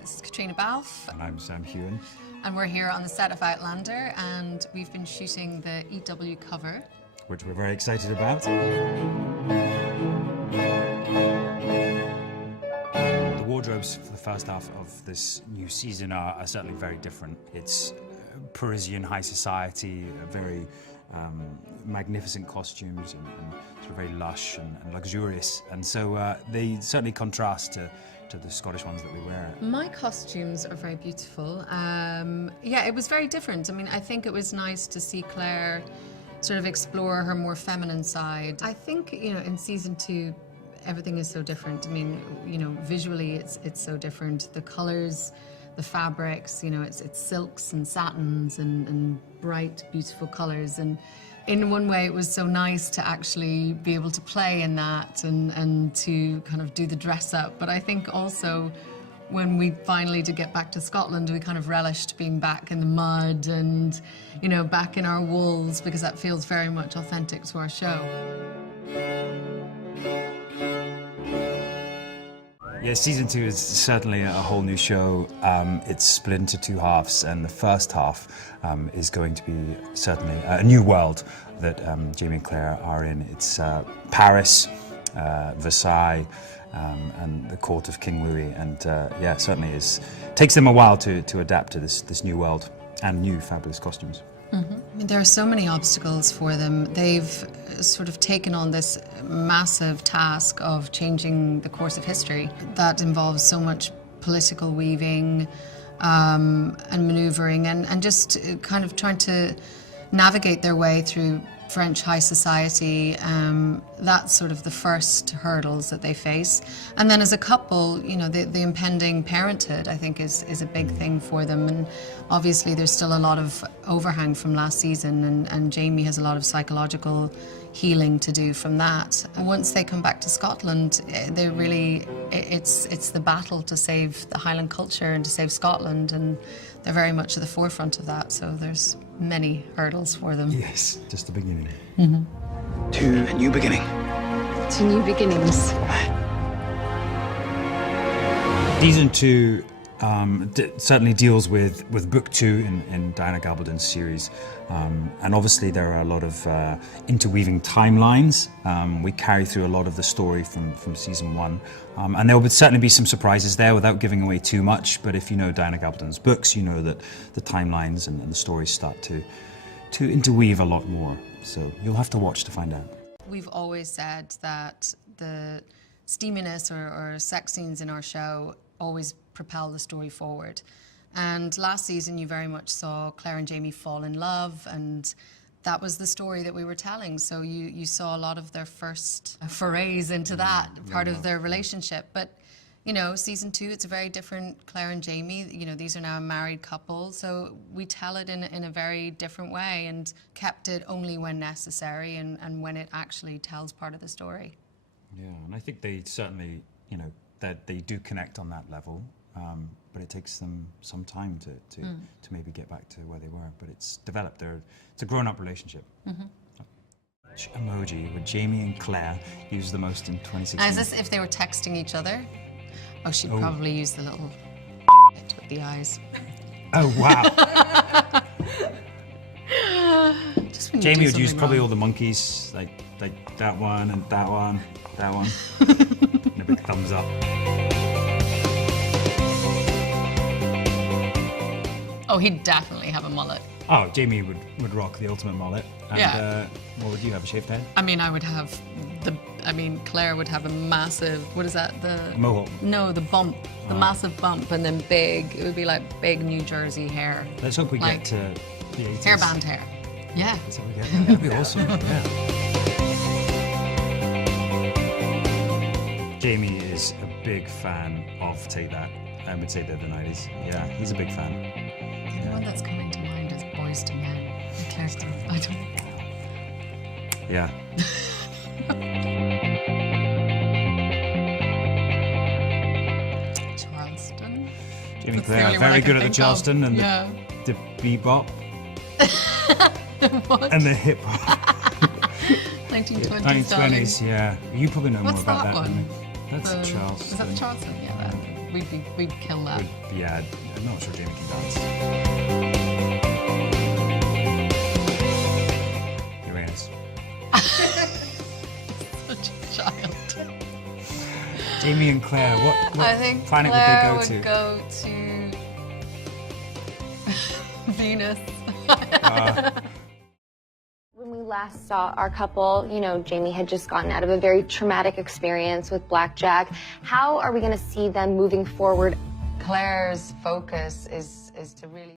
This is Caitriona Balfe. And I'm Sam Heughan. And we're here on the set of Outlander, and we've been shooting the EW cover, Which we're very excited about. The wardrobes for the first half of this new season are certainly very different. It's Parisian high society, very magnificent costumes and sort of very lush and luxurious. And so they certainly contrast to the Scottish ones that we wear. My costumes are very beautiful. Yeah, it was very different. I mean, I think it was nice to see Claire sort of explore her more feminine side. I think, you know, in season 2, everything is so different. I mean, you know, visually it's so different. The colors, the fabrics, you know, it's silks and satins and bright, beautiful colors. And in one way, it was so nice to actually be able to play in that and to kind of do the dress up. But I think also when we finally did get back to Scotland, we kind of relished being back in the mud and, you know, back in our wools, because that feels very much authentic to our show. Yeah, season 2 is certainly a whole new show. It's split into 2 halves, and the first half is going to be certainly a new world that Jamie and Claire are in. It's Paris, Versailles, and the court of King Louis, and yeah, certainly takes them a while to adapt to this new world and new fabulous costumes. Mm-hmm. I mean, there are so many obstacles for them. They've sort of taken on this massive task of changing the course of history that involves so much political weaving and manoeuvring and just kind of trying to navigate their way through French high society. That's sort of the first hurdles that they face. And then as a couple, you know, the impending parenthood, I think, is a big thing for them. And obviously there's still a lot of overhang from last season, and Jamie has a lot of psychological healing to do from that. And once they come back to Scotland, they really, it's the battle to save the Highland culture and to save Scotland, and they're very much at the forefront of that, so there's many hurdles for them. Yes, just the beginning. Mm-hmm. To new beginning. To new beginnings. Season 2 certainly deals with book 2 in Diana Gabaldon's series, and obviously there are a lot of interweaving timelines. We carry through a lot of the story from season 1, and there will certainly be some surprises there without giving away too much. But if you know Diana Gabaldon's books, you know that the timelines and the stories start to interweave a lot more. So you'll have to watch to find out. We've always said that the steaminess or sex scenes in our show always propel the story forward. And last season you very much saw Claire and Jamie fall in love, and that was the story that we were telling. So you saw a lot of their first forays into that part of their relationship. But you know, season 2, it's a very different Claire and Jamie. You know, these are now a married couple, so we tell it in a very different way and kept it only when necessary and when it actually tells part of the story. Yeah, and I think they certainly, you know, that they do connect on that level, but it takes them some time to maybe get back to where they were. But it's developed. It's a grown-up relationship. Mm-hmm. Which emoji would Jamie and Claire use the most in 2016? Is this if they were texting each other? Oh, she'd probably use the little with the eyes. Oh, wow. Just when Jamie you do would use something probably wrong. all the monkeys, like that one and that one, that one. And a big thumbs up. Oh, he'd definitely have a mullet. Oh, Jamie would rock the ultimate mullet. And, Yeah. What would you have, a shaved head? I mean, I would have Claire would have a massive, what is that? The Mohawk. No, the bump, the massive bump, and then big. It would be like big New Jersey hair. Let's hope we Like get to the 80s. Hairband hair. Yeah. That's how we get there. That'd be awesome. Yeah. Jamie is a big fan of Take That. I would say they're the 90s. Yeah, he's a big fan. The one that's coming to mind is Boys to Men. And Claire's I don't know. Yeah. Charleston. Jamie That's the Claire, only one I very can good at the think of. Charleston and Yeah. the bebop What? and the hip hop. 1920s, darling. 1920s, yeah. You probably know What's more about that that than me. one? That's Charleston. Is that the Charleston? Yeah, that. We'd kill that. Yeah, I'm not sure Jamie can dance. Uranus. Such a child. Jamie and Claire, what I think planet Claire would they go would go to Venus. When we last saw our couple, you know, Jamie had just gotten out of a very traumatic experience with blackjack. How are we going to see them moving forward? Claire's focus is to really